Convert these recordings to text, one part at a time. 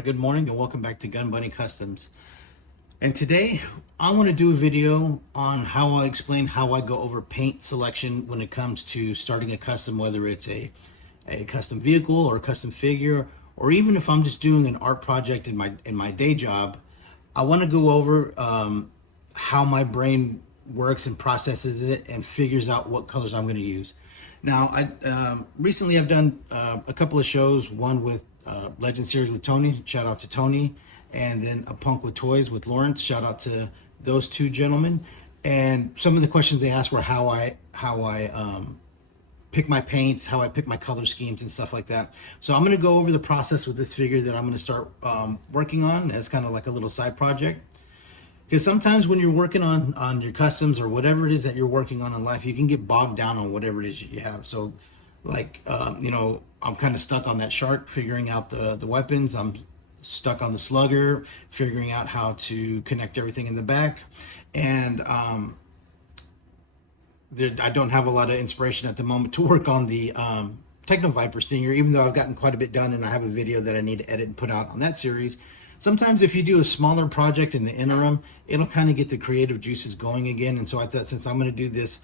right, good morning and welcome back to Gun Bunny Customs. And today I want to do a video on how I explain how I go over paint selection when it comes to starting a custom, whether it's a custom vehicle or a custom figure, or even if I'm just doing an art project in my day job. I want to go over how my brain works and processes it and figures out what colors I'm going to use. Now, recently I've done a couple of shows, one with Legend Series with Tony, shout out to Tony, and then A Punk with Toys with Lawrence, shout out to those two gentlemen. And some of the questions they asked were how I pick my paints, how I pick my color schemes and stuff like that. So I'm going to go over the process with this figure that I'm going to start working on as kind of like a little side project. Because sometimes when you're working on your customs or whatever it is that you're working on in life, you can get bogged down on whatever it is you have. So like, I'm kind of stuck on that shark, figuring out the weapons. I'm stuck on the slugger, figuring out how to connect everything in the back. And I don't have a lot of inspiration at the moment to work on the Techno Viper Stinger, even though I've gotten quite a bit done and I have a video that I need to edit and put out on that series. Sometimes if you do a smaller project in the interim, it'll kind of get the creative juices going again. And so I thought, since I'm going to do this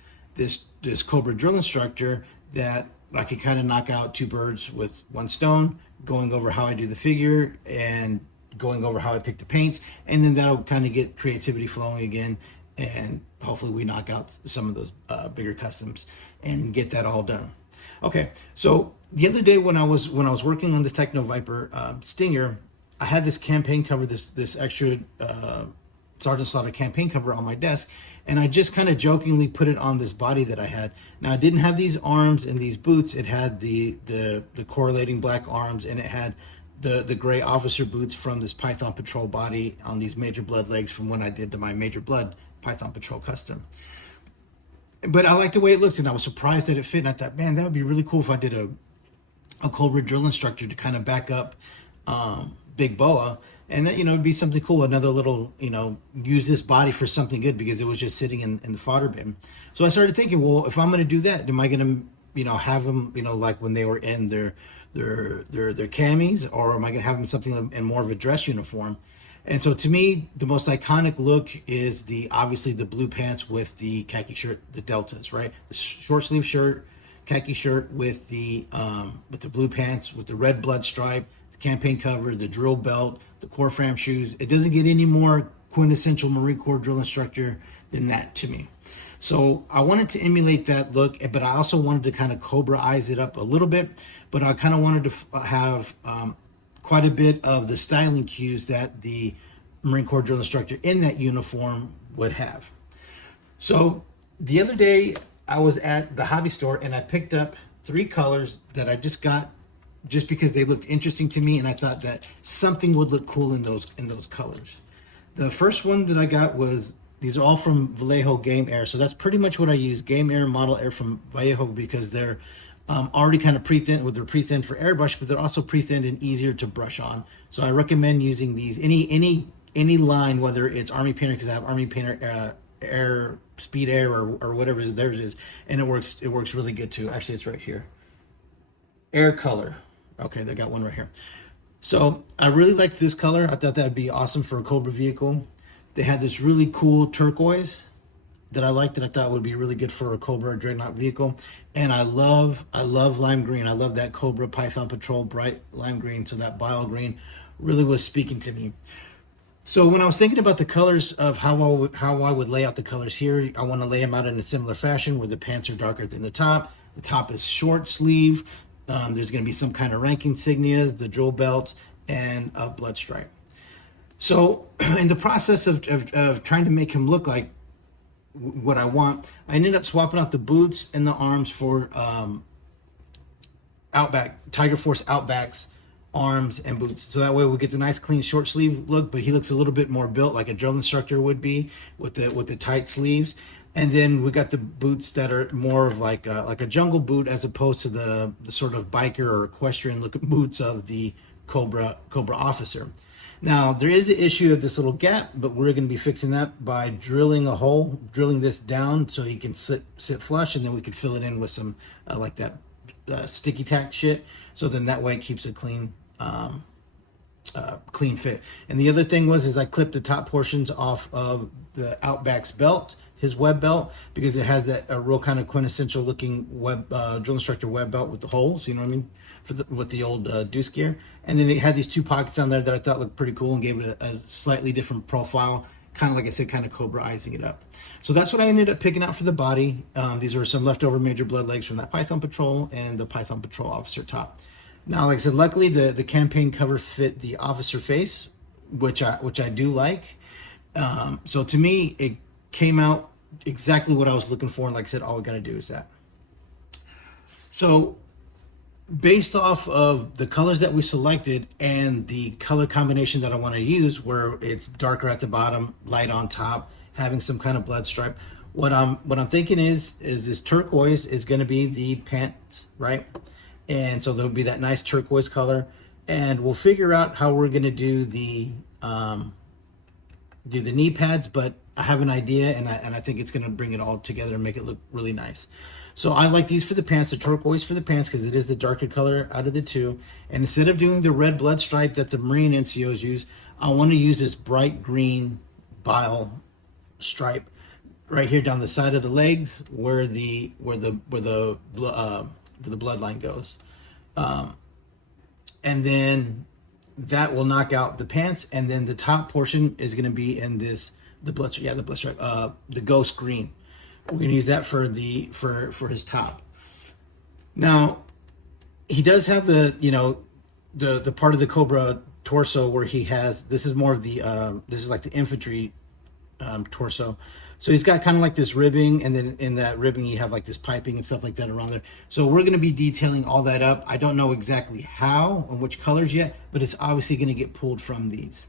Cobra drill instructor, that I could kind of knock out two birds with one stone, going over how I do the figure and going over how I pick the paints, and then that'll kind of get creativity flowing again, and hopefully we knock out some of those bigger customs and get that all done. Okay, so the other day when I was working on the Techno Viper Stinger, I had this campaign cover, this extra Sergeant Slaughter campaign cover on my desk, and I just kind of jokingly put it on this body that I had. Now, it didn't have these arms and these boots. It had the correlating black arms, and it had the gray officer boots from this Python Patrol body on these Major Blood legs from when I did my Major Blood Python Patrol custom. But I liked the way it looked, and I was surprised that it fit, and I thought, man, that would be really cool if I did a Cobra drill instructor to kind of back up Big Boa, and that, it'd be something cool, another little, use this body for something good, because it was just sitting in the fodder bin. So I started thinking, well, if I'm going to do that, am I going to, have them, like when they were in their camis, or am I going to have them something in more of a dress uniform? And so to me, the most iconic look is obviously the blue pants with the khaki shirt, the deltas, right? The short sleeve shirt, khaki shirt with the blue pants with the red blood stripe, the campaign cover, the drill belt, the Core Fram shoes. It doesn't get any more quintessential Marine Corps drill instructor than that to me. So I wanted to emulate that look, but I also wanted to kind of Cobra-ize it up a little bit, but I kind of wanted to have quite a bit of the styling cues that the Marine Corps drill instructor in that uniform would have. So the other day I was at the hobby store and I picked up 3 colors that I just got just because they looked interesting to me, and I thought that something would look cool in those colors. The first one that I got was, these are all from Vallejo Game Air, so that's pretty much what I use, Game Air, Model Air from Vallejo, because they're already kind of pre-thinned. Well, they're pre-thinned for airbrush, but they're also pre-thinned and easier to brush on. So I recommend using these any line, whether it's Army Painter, because I have Army Painter Air, Speed Air, or whatever theirs is, and it works really good too. Actually, it's right here, Air Color. Okay, they got one right here. So I really liked this color. I thought that'd be awesome for a Cobra vehicle. They had this really cool turquoise that I liked, that I thought would be really good for a Cobra Dreadnought vehicle. And I love lime green. I love that Cobra Python Patrol bright lime green. So that bile green really was speaking to me. So when I was thinking about the colors of how I would lay out the colors here, I want to lay them out in a similar fashion where the pants are darker than the top. The top is short sleeve. There's going to be some kind of rank insignias, the drill belt, and a blood stripe. So in the process of trying to make him look like what I want, I ended up swapping out the boots and the arms for Outback, Tiger Force Outback's arms and boots. So that way we'll get the nice clean short sleeve look, but he looks a little bit more built like a drill instructor would be with the tight sleeves. And then we got the boots that are more of like a jungle boot, as opposed to the sort of biker or equestrian looking boots of the Cobra officer. Now, there is the issue of this little gap, but we're going to be fixing that by drilling a hole, drilling this down so he can sit flush, and then we could fill it in with some like that sticky tack shit. So then that way it keeps a clean clean fit. And the other thing is I clipped the top portions off of the Outback's belt, his web belt, because it had that a real kind of quintessential looking web drill instructor web belt with the holes, you know what I mean, with the old deuce gear. And then it had these two pockets on there that I thought looked pretty cool and gave it a slightly different profile, kind of like I said, kind of Cobra-izing it up. So that's what I ended up picking out for the body. These were some leftover Major Blood legs from that Python Patrol and the Python Patrol officer top. Now, like I said, luckily the campaign cover fit the officer face, which I do like. So to me, it came out exactly what I was looking for. And like I said, all we got to do is that. So based off of the colors that we selected and the color combination that I want to use, where it's darker at the bottom, light on top, having some kind of blood stripe, what I'm thinking is this turquoise is going to be the pants, right? And so there'll be that nice turquoise color, and we'll figure out how we're going to do the knee pads, but I have an idea, and I think it's going to bring it all together and make it look really nice. So I like these for the pants, the turquoise for the pants, because it is the darker color out of the two. And instead of doing the red blood stripe that the Marine NCOs use, I want to use this bright green bile stripe right here down the side of the legs, where the bloodline goes. And then that will knock out the pants, and then the top portion is going to be in the blood stripe, the ghost green. We're going to use that for his top. Now, he does have the part of the Cobra torso where he has, this is more of the this is like the infantry torso. So he's got kind of like this ribbing, and then in that ribbing you have like this piping and stuff like that around there. So we're going to be detailing all that up. I don't know exactly how and which colors yet, but it's obviously going to get pulled from these.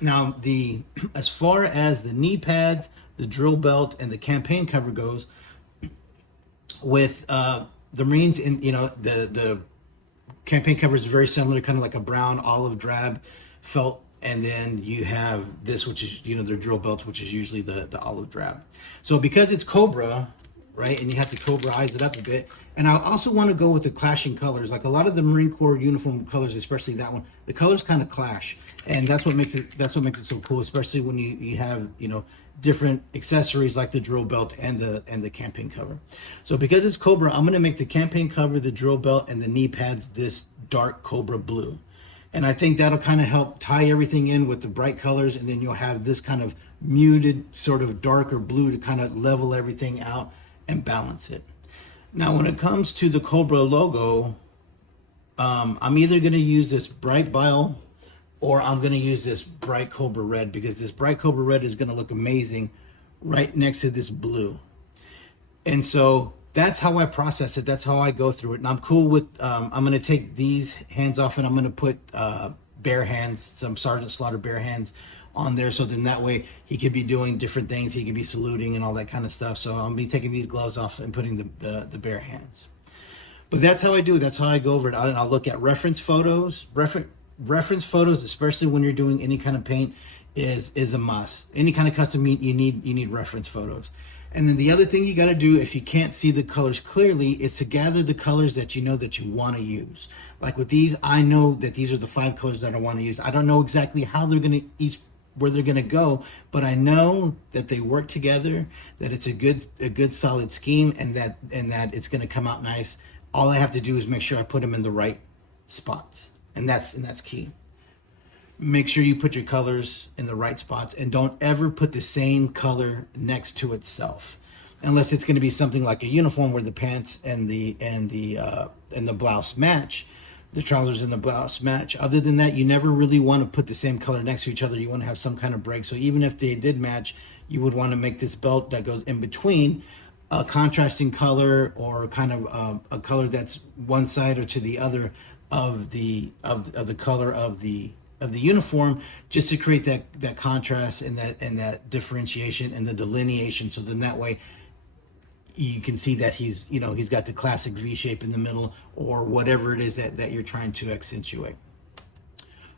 Now, as far as the knee pads, the drill belt, and the campaign cover goes, with the Marines, the campaign cover is very similar, kind of like a brown olive drab felt. And then you have this, which is, their drill belt, which is usually the olive drab. So because it's Cobra, right, and you have to Cobra-ize it up a bit. And I also want to go with the clashing colors. Like a lot of the Marine Corps uniform colors, especially that one, the colors kind of clash. And that's what makes it so cool, especially when you have, different accessories like the drill belt and the campaign cover. So because it's Cobra, I'm going to make the campaign cover, the drill belt, and the knee pads this dark Cobra blue. And I think that'll kind of help tie everything in with the bright colors, and then you'll have this kind of muted sort of darker blue to kind of level everything out and balance it. Now, when it comes to the Cobra logo, I'm either going to use this bright bile, or I'm going to use this bright Cobra red, because this bright Cobra red is going to look amazing right next to this blue. And so that's how I process it. That's how I go through it. And I'm cool with, I'm going to take these hands off, and I'm going to put bare hands, some Sergeant Slaughter bare hands on there. So then that way he could be doing different things. He could be saluting and all that kind of stuff. So I'm going to be taking these gloves off and putting the bare hands. But that's how I do it. That's how I go over it. I'll look at reference photos. Reference photos, especially when you're doing any kind of paint, is a must. Any kind of custom paint, you need reference photos. And then the other thing you got to do, if you can't see the colors clearly, is to gather the colors that you want to use. Like with these, I know that these are the 5 colors that I want to use. I don't know exactly how they're going to where they're going to go, but I know that they work together, that it's a good solid scheme, and that it's going to come out nice. All I have to do is make sure I put them in the right spots, and that's key. Make sure you put your colors in the right spots, and don't ever put the same color next to itself, unless it's going to be something like a uniform where the pants and the blouse match, the trousers and the blouse match. Other than that, you never really want to put the same color next to each other. You want to have some kind of break. So even if they did match, you would want to make this belt that goes in between a contrasting color, or kind of a color that's one side or to the other of the color of the uniform, just to create that contrast and that differentiation and the delineation. So then that way you can see that he's got the classic V shape in the middle, or whatever it is that you're trying to accentuate.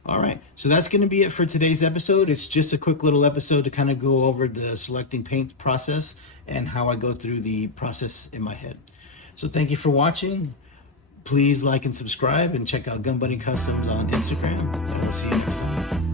All right, so that's going to be it for today's episode. It's just a quick little episode to kind of go over the selecting paint process and how I go through the process in my head. So thank you for watching. Please like and subscribe, and check out Gun Bunny Customs on Instagram. we'll see you next time.